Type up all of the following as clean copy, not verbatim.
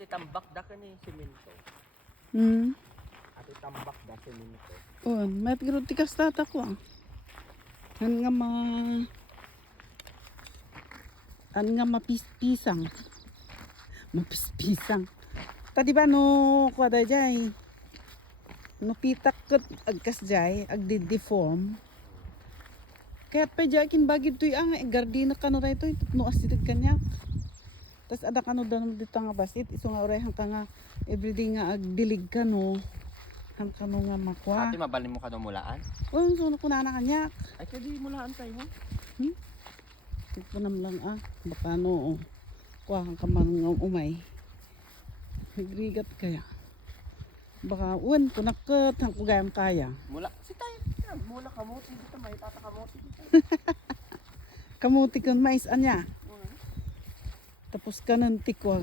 Ati tambak da ka ni simento. Ati tambak da simento. Oh, may tigro tikas tata ko. An nga mapispisang. Mapispisang. Tadi ba no kwada jay? No pitak ket agkas jay, agdi-deform. Kaya pa jay kin bagid tuy ang gardina kano ray toy no asideg kanyak. Tas ada kano danom dito nga basit iso nga orayhan ka nga everyday nga agdilig kano. Ang kano nga makwa. Ati mabalin mo ka daw mulaan? Oh, so na kunana kanyak. Ay kadi mulaan tayo mo. Tigpunam lang baka no kuha kang kamang umay. Nagrigat kaya. Baka uwan kunaket hang kugayam kaya. Mula si tayo. Mula kamuti dito may tata kamuti dito. Kamuti kan mais anya. Tapos kanan tikwa.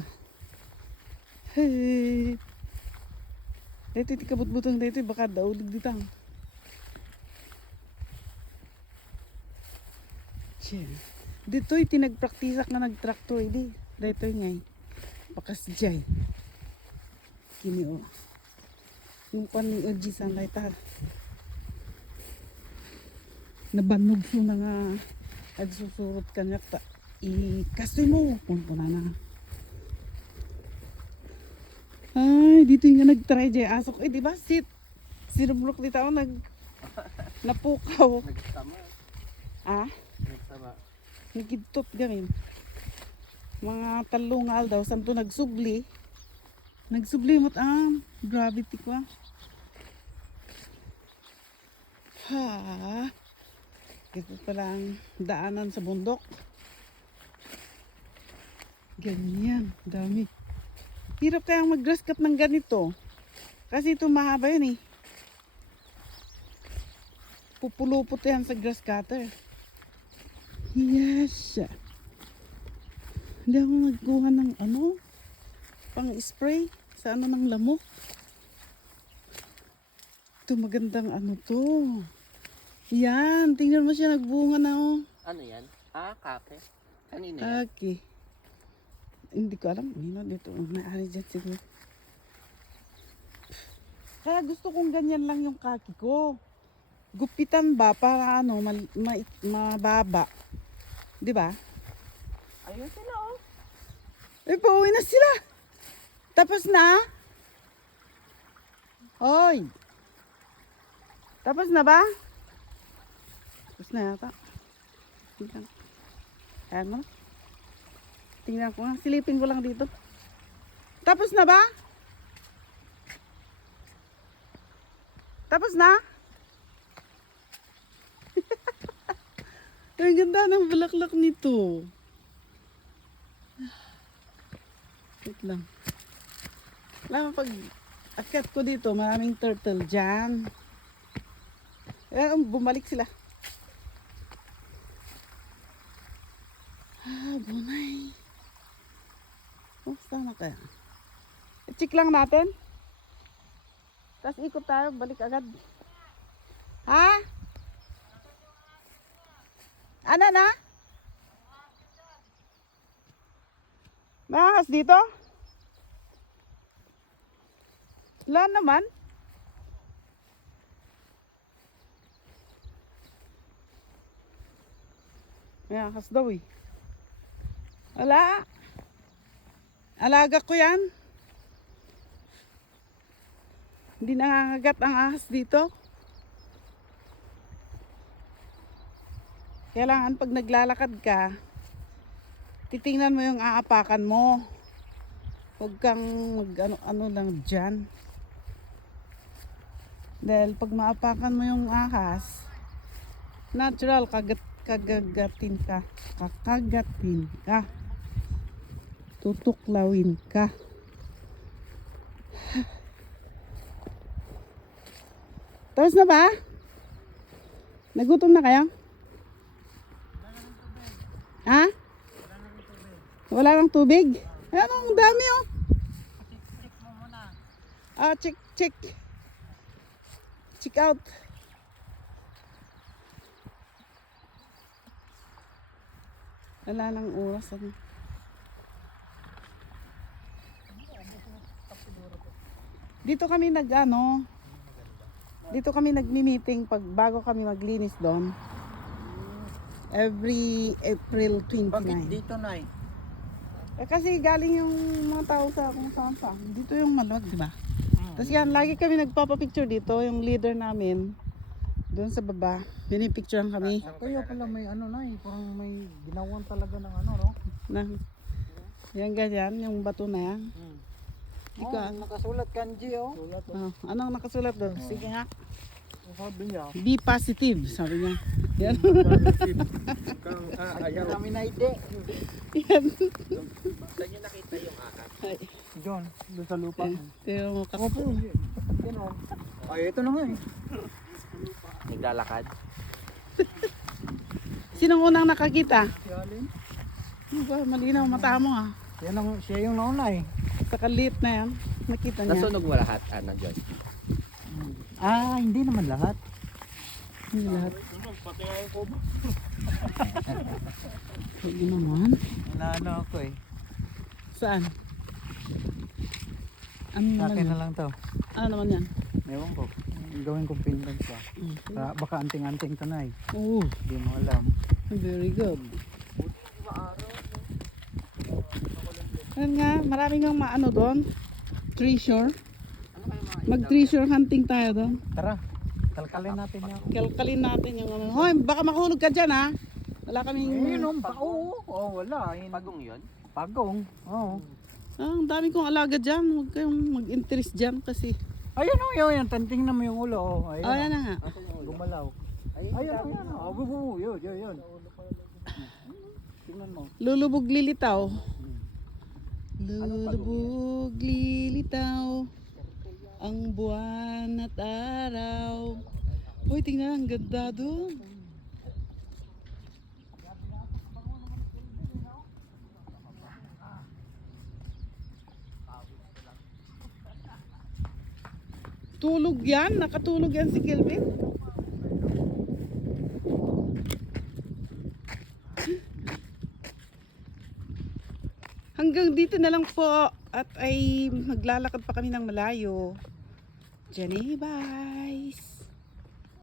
Hey. Dito tikabut-butang dito baka daw digditang. Siya. Dito'y tinagpraktisak na nagtraktor di. Dito'y ngay. Bakas jay. Kini o. Yung paning oji sa laita. Nabanog mo na nga. Agsusurot kanyak ta. Ikastoy mo. Punpuna na. Ay, dito yung nag-try jay. Asok. Eh, di ba? Sinubrok dito ako napukaw. Nagsama. Ah? Nagsama. Nagidtot gamin. Mga talungal daw. Samto nagsubli. Nagsubli mo't gravity ko. Ha. Ito pala ang daanan sa bundok. Ganyan. Dami. Hirap kayang mag-grass cut ng ganito. Kasi ito mahaba yun eh. Pupulupot yan sa grass cutter. Yes. Hindi ako nagkuha ng pang spray sa ng lamok. Ito magandang to. Yan, tingnan mo siya nagbunga na Ano yan? Kape. Kanino yan? Okay. Hindi ko alam. Dito. May ari dyan siguro. Kaya gusto kong ganyan lang yung kaki ko. Gupitan ba para mababa. Di ba? Ayun sila Eh, pauwi na sila. Tapos na? Hoy. Tapos na ba? Tapos na yata. Tingnan. Ayan mo. Tingnan ko nga. Silipin ko lang dito. Tapos na ba? Tapos na? Ang ganda ng bulaklak nito. Wait lang. Alam mo pag akyat ko dito, maraming turtle dyan. Bumalik sila. Bunay. Saan na kaya? I-check lang natin. Tapos ikot tayo, balik agad. Ha? Ano na? May ahas dito? Wala naman. May ahas daw eh. Wala. Alaga ko yan. Hindi nangangagat ang ahas dito. Kailangan pag naglalakad ka, titingnan mo yung aapakan mo. Huwag kang ano lang dyan. Dahil pag maapakan mo yung ahas, natural kagagatin ka. Kakagatin ka. Tutuklawin ka. Tapos na ba? Nagutom na kayo? Ha? Wala nang tubig? Ano, ang dami oh. Check mo muna. Check. Check out. Wala nang oras. Dito kami dito kami nagmi-meeting pag bago kami maglinis doon. Every April 29. Bakit dito, Nay? Kasi galing yung mga tao sa kung saan pa. Dito yung maluwag, di ba? Tapos yan, lagi kami nagpapapicture dito, yung leader namin. Doon sa baba, pinipicturean kami. Kaya pala may ano, Nay, parang may ginawan talaga ng ano, no? Na, yan ganyan, yung bato na yan. Di ko, Nakasulat kanji, oh. anong nakasulat doon? Sige nga. Sabi niya. Be positive, sabi niya. Yan. Ayaw. Kami na ide. Yan. Saan niyo nakita yung akak? Ay, Doon sa lupa. pero mo kasi. Ay, ito na nga eh. Naglalakad. Sinong unang nakakita? Si Alin. Malinaw mata mo ah. Siya yung nauna eh. Sa kalit na yan, nakita niya. Nasunog mo lahat, ano, John? Ah, hindi naman lahat. Hindi lahat. Hindi naman. Ano ako eh. Saan? Ano Sa naman akin yan? na lang to. Ano naman yan? Ewan ko. Gawin kong pendant siya. Baka anting-anting to na eh. Oh, Hindi mo alam. very good. Ano nga, maraming nga maano doon. Treasure. Mag-treasure hunting tayo doon. Tara. Kalkalin natin yan. Kalkalin natin yung ano. Hoy, baka mahulog ka dyan ha. Wala kaming... Yun oo. Oo, wala. Pagong yun? Pagong. Oo. Ang dami kong alaga dyan. Huwag kayong mag-interest dyan kasi. Ayun o, yun. Tingnan mo yung ulo. Oh. Ayun, Oh, yan na nga. Gumalaw. Ayun o, yan. Yun. Tingnan mo. Lulubog lilitaw. Lulubog lilitaw ang buwan at araw. Uy, tingnan, ang ganda doon. Tulog yan, nakatulog yan si Kelvin. Hanggang dito na lang po at ay maglalakad pa kami ng malayo. Jenny, bye!